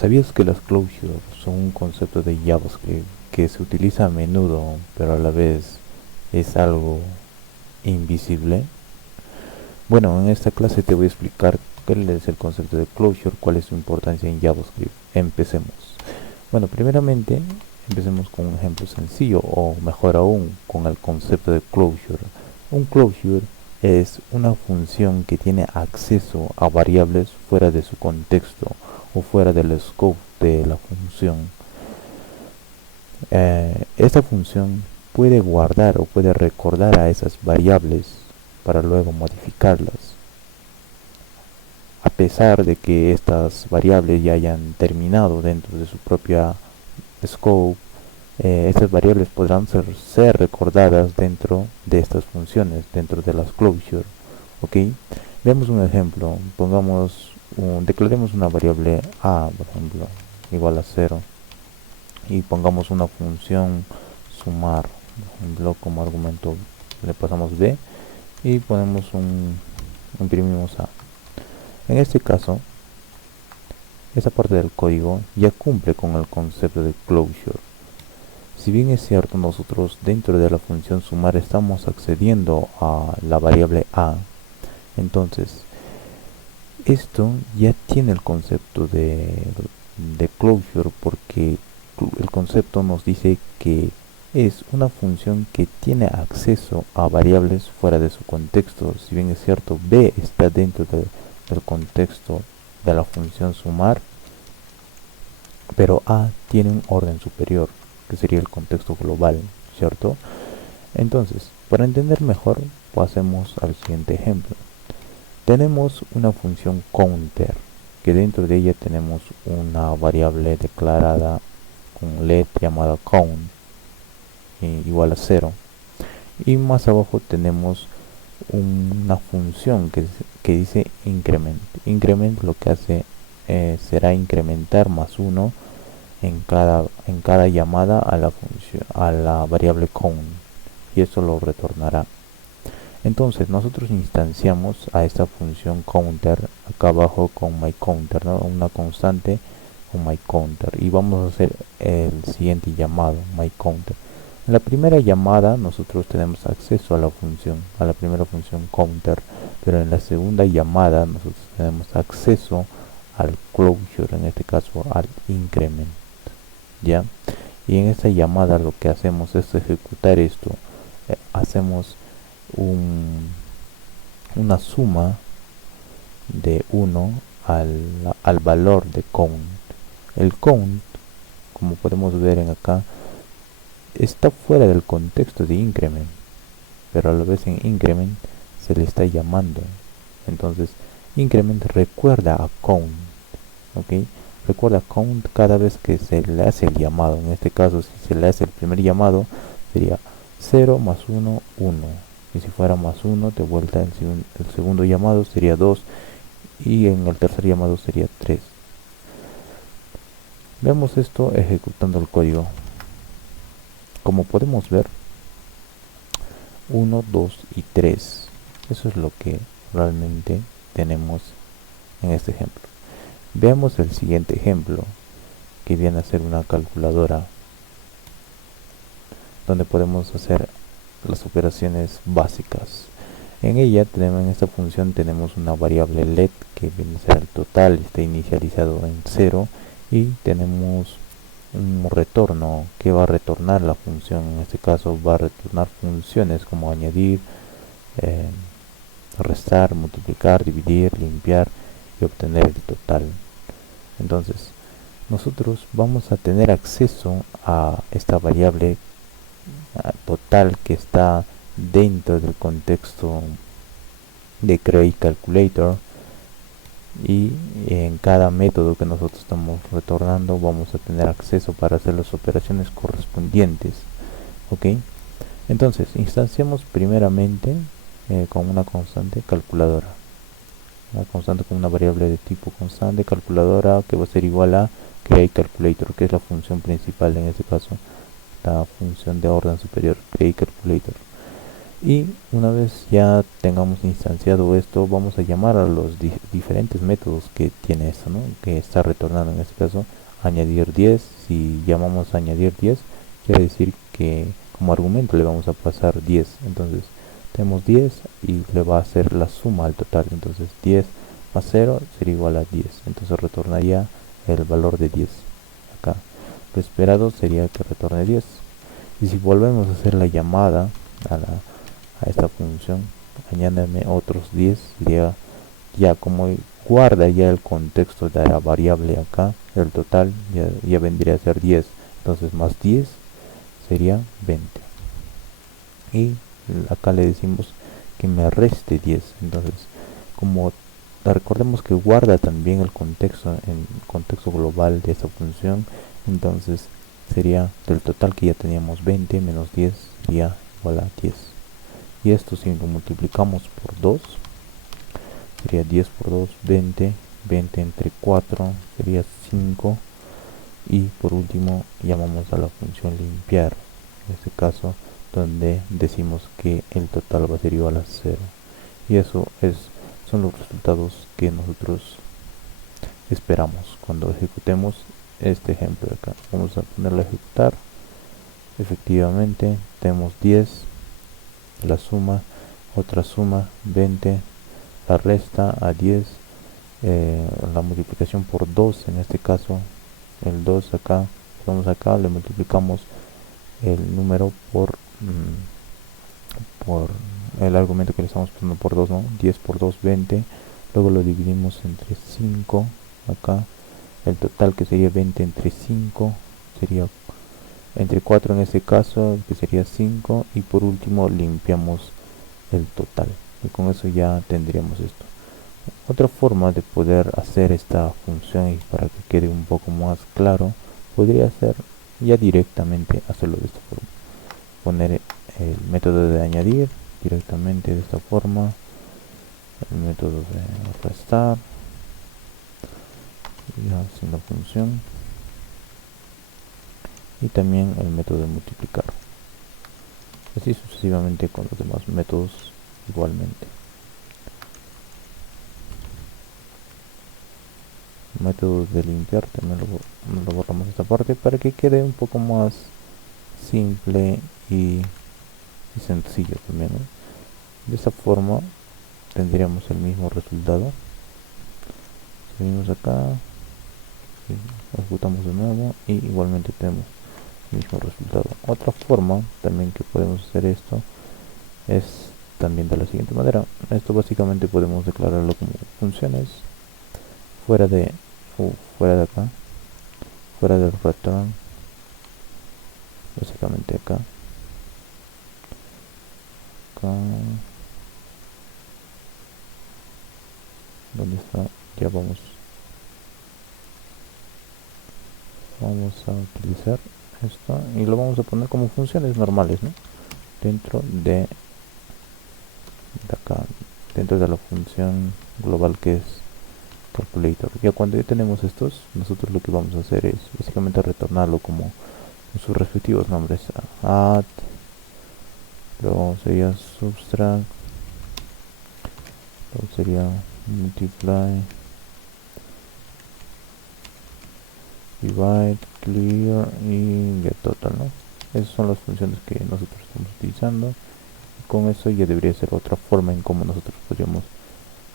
¿Sabías que las closures son un concepto de JavaScript que se utiliza a menudo, pero a la vez es algo invisible? Bueno, en esta clase te voy a explicar cuál es el concepto de closure, cuál es su importancia en JavaScript. Empecemos. Bueno, primeramente, empecemos con un ejemplo sencillo, o mejor aún, con el concepto de closure. Un closure es una función que tiene acceso a variables fuera de su contexto o fuera del scope de la función. Esta función puede guardar o puede recordar a esas variables para luego modificarlas. A pesar de que estas variables ya hayan terminado dentro de su propia scope, estas variables podrán ser recordadas dentro de estas funciones, dentro de las closure. ¿Ok? Veamos un ejemplo. Declaremos una variable a, por ejemplo, igual a 0, y pongamos una función sumar, por ejemplo, como argumento le pasamos b y imprimimos a. En este caso, esta parte del código ya cumple con el concepto de closure. Si bien es cierto, nosotros dentro de la función sumar estamos accediendo a la variable a, entonces esto ya tiene el concepto de closure, porque el concepto nos dice que es una función que tiene acceso a variables fuera de su contexto. Si bien es cierto, b está dentro del contexto de la función sumar, pero a tiene un orden superior, que sería el contexto global, ¿cierto? Entonces, para entender mejor, pasemos al siguiente ejemplo. Tenemos una función counter, que dentro de ella tenemos una variable declarada con let llamada count, igual a 0. Y más abajo tenemos una función que dice increment. Increment lo que hace será incrementar más 1 en cada llamada a la función, a la variable count, y eso lo retornará. Entonces nosotros instanciamos a esta función counter acá abajo con myCounter, ¿no? Una constante con myCounter, y vamos a hacer el siguiente llamado, myCounter. En la primera llamada nosotros tenemos acceso a la primera función counter, pero en la segunda llamada nosotros tenemos acceso al closure, en este caso al increment, ¿ya? Y en esta llamada lo que hacemos es ejecutar esto. Hacemos una suma de 1 al valor de count. El count, como podemos ver en acá, está fuera del contexto de increment, pero a la vez en increment se le está llamando. Entonces increment recuerda a count, ¿ok? Recuerda count cada vez que se le hace el llamado. En este caso, si se le hace el primer llamado, sería 0 más 1, 1. Y si fuera más 1, de vuelta el segundo llamado sería 2, y en el tercer llamado sería 3. Veamos esto ejecutando el código. Como podemos ver, 1, 2 y 3. Eso es lo que realmente tenemos en este ejemplo. Veamos el siguiente ejemplo, que viene a ser una calculadora, donde podemos hacer las operaciones básicas. En esta función tenemos una variable let que viene a ser el total, está inicializado en 0, y tenemos un retorno que va a retornar la función. En este caso va a retornar funciones como añadir, restar, multiplicar, dividir, limpiar y obtener el total. Entonces nosotros vamos a tener acceso a esta variable total que está dentro del contexto de createCalculator, y en cada método que nosotros estamos retornando vamos a tener acceso para hacer las operaciones correspondientes. Ok, entonces instanciamos primeramente con una constante calculadora, una constante con una variable de tipo constante calculadora, que va a ser igual a createCalculator, que es la función principal, en este caso la función de orden superior, createCalculator. Y una vez ya tengamos instanciado esto, vamos a llamar a los diferentes métodos que tiene esto, ¿no? Que está retornando en este caso añadir 10. Si llamamos añadir 10, quiere decir que como argumento le vamos a pasar 10. Entonces tenemos 10 y le va a hacer la suma al total. Entonces 10 más 0 sería igual a 10. Entonces retornaría el valor de 10 acá. Lo esperado sería que retorne 10. Y si volvemos a hacer la llamada a esta función, añádeme otros 10, sería ya como guarda ya el contexto de la variable acá, el total ya vendría a ser 10. Entonces más 10 sería 20. Y acá le decimos que me reste 10. Entonces, como recordemos que guarda también el contexto en contexto global de esta función, entonces sería del total que ya teníamos 20 menos 10 sería igual a 10. Y esto si lo multiplicamos por 2 sería 10 por 2, 20. 20 entre 4 sería 5. Y por último llamamos a la función limpiar, en este caso donde decimos que el total va a ser igual a 0. Y eso son los resultados que nosotros esperamos cuando ejecutemos este ejemplo de acá. Vamos a ponerlo a ejecutar. Efectivamente tenemos 10, la suma, otra suma 20, la resta a 10, la multiplicación por 2 en este caso, el 2 acá, vamos acá, le multiplicamos el número por el argumento que le estamos poniendo por 2, ¿no? 10 por 2, 20, luego lo dividimos entre 5 acá, el total que sería 20 entre 5 sería entre 4 en este caso, que sería 5, y por último limpiamos el total, y con eso ya tendríamos esto. Otra forma de poder hacer esta función y para que quede un poco más claro podría ser ya directamente hacerlo de esta forma, poner el método de añadir directamente de esta forma, el método de restar ya sin la función, y también el método de multiplicar, así sucesivamente con los demás métodos igualmente. Método de limpiar también lo borramos esta parte para que quede un poco más simple y sencillo también, ¿no? De esta forma tendríamos el mismo resultado. Seguimos acá, ejecutamos de nuevo y igualmente tenemos el mismo resultado. Otra forma también que podemos hacer esto es también de la siguiente manera. Esto básicamente podemos declararlo como funciones fuera de acá, fuera del return, básicamente acá, donde está, ya vamos a utilizar esto y lo vamos a poner como funciones normales, ¿no? Dentro de acá, dentro de la función global que es calculator. Ya cuando ya tenemos estos, nosotros lo que vamos a hacer es básicamente retornarlo como sus respectivos nombres: add, luego sería subtract, luego sería multiply, divide, clear y get total, ¿no? Esas son las funciones que nosotros estamos utilizando, y con eso ya debería ser otra forma en cómo nosotros podríamos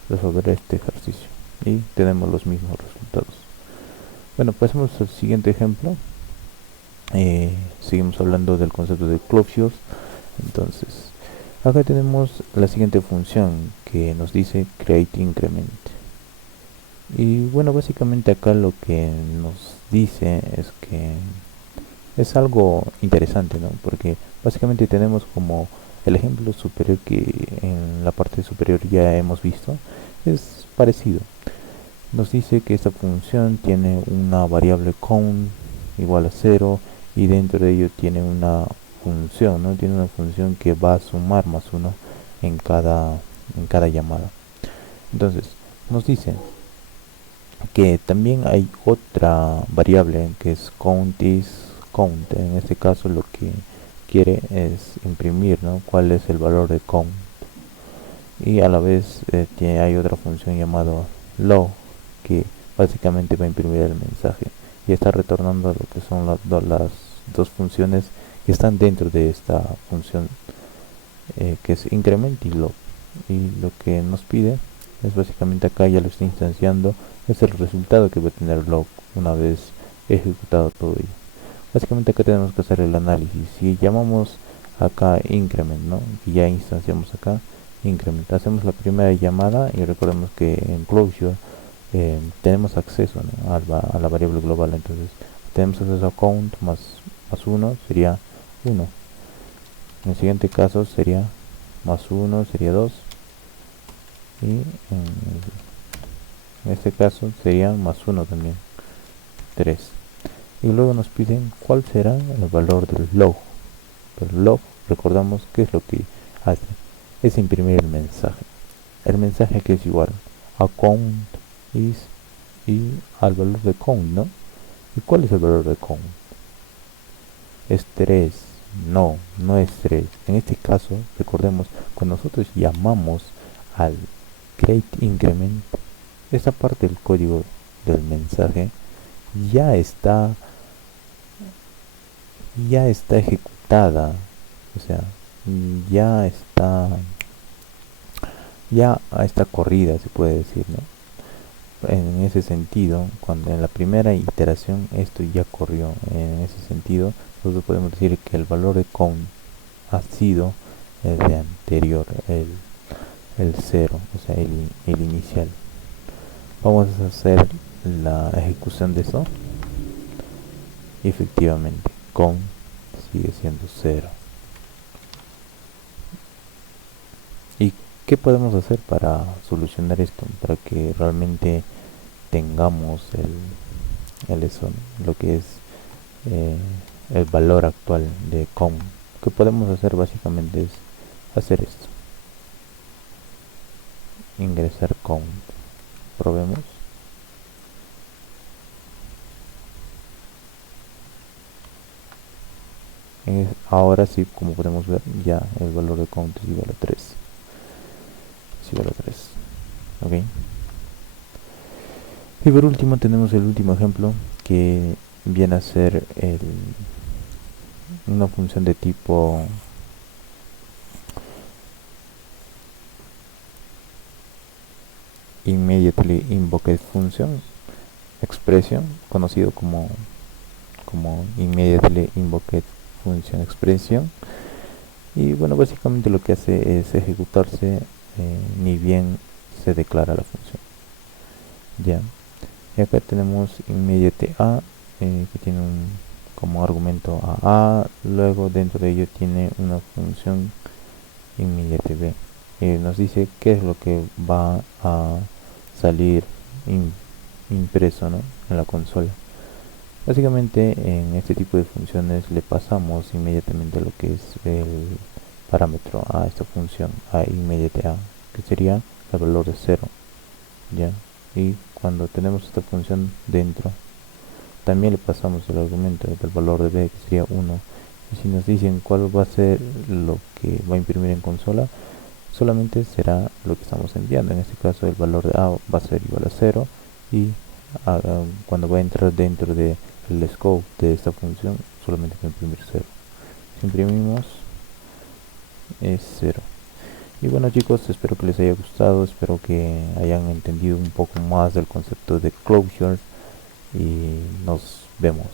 resolver este ejercicio y tenemos los mismos resultados. Bueno, pasemos al siguiente ejemplo. Seguimos hablando del concepto de closures. Entonces acá tenemos la siguiente función que nos dice create increment, y bueno, básicamente acá lo que nos dice es que es algo interesante, ¿no? Porque básicamente tenemos como el ejemplo superior que en la parte superior ya hemos visto, es parecido. Nos dice que esta función tiene una variable count igual a 0 y dentro de ello tiene una función, ¿no? Tiene una función que va a sumar más 1 en cada llamada. Entonces nos dice que también hay otra variable que es count. En este caso lo que quiere es imprimir, ¿no?, cuál es el valor de count, y a la vez hay otra función llamada log, que básicamente va a imprimir el mensaje y está retornando lo que son las dos funciones que están dentro de esta función, que es increment y log. Y lo que nos pide es básicamente, acá ya lo está instanciando, es el resultado que va a tener log una vez ejecutado todo ello. Básicamente acá tenemos que hacer el análisis. Si llamamos acá increment, ¿no?, y ya instanciamos acá increment, hacemos la primera llamada y recordemos que en closure tenemos acceso, ¿no?, a la variable global. Entonces tenemos acceso a count más 1 sería 1. En el siguiente caso sería más 1 sería 2, y en este caso sería más 1 también, 3. Y luego nos piden cuál será el valor del log. El log, recordamos que es lo que hace, es imprimir el mensaje. El mensaje que es igual a count is y al valor de count, ¿no? ¿Y cuál es el valor de count? Es 3. No, no es 3. En este caso, recordemos, cuando nosotros llamamos al create increment, esa parte del código del mensaje ya está ejecutada, o sea, ya está corrida, se puede decir, ¿no? En ese sentido, cuando en la primera iteración esto ya corrió, en ese sentido nosotros podemos decir que el valor de count ha sido el de anterior, el 0, o sea, el inicial. Vamos a hacer la ejecución de eso y efectivamente count sigue siendo 0. ¿Y qué podemos hacer para solucionar esto? Para que realmente tengamos eso, lo que es eh, el valor actual de count. Lo que podemos hacer básicamente es hacer esto: ingresar count, probemos. Ahora sí, como podemos ver, ya el valor de count es igual a 3. Es igual a 3. Ok. Y por último tenemos el último ejemplo, que viene a ser una función de tipo immediately invoked function expression, conocido como immediately invoked function expression. Y bueno, básicamente lo que hace es ejecutarse ni bien se declara la función. Ya. Y acá tenemos immediate a, que tiene como argumento a, luego dentro de ello tiene una función immediate b, nos dice qué es lo que va a salir impreso, ¿no?, en la consola. Básicamente en este tipo de funciones le pasamos inmediatamente lo que es el parámetro a esta función, a immediate a, que sería el valor de 0. Ya. Y cuando tenemos esta función dentro, también le pasamos el argumento del valor de b, que sería 1. Y si nos dicen cuál va a ser lo que va a imprimir en consola, solamente será lo que estamos enviando. En este caso el valor de a va a ser igual a 0, y cuando va a entrar dentro del scope de esta función solamente va a imprimir 0. Si imprimimos es 0. Y bueno chicos, espero que les haya gustado, espero que hayan entendido un poco más del concepto de closure, y nos vemos.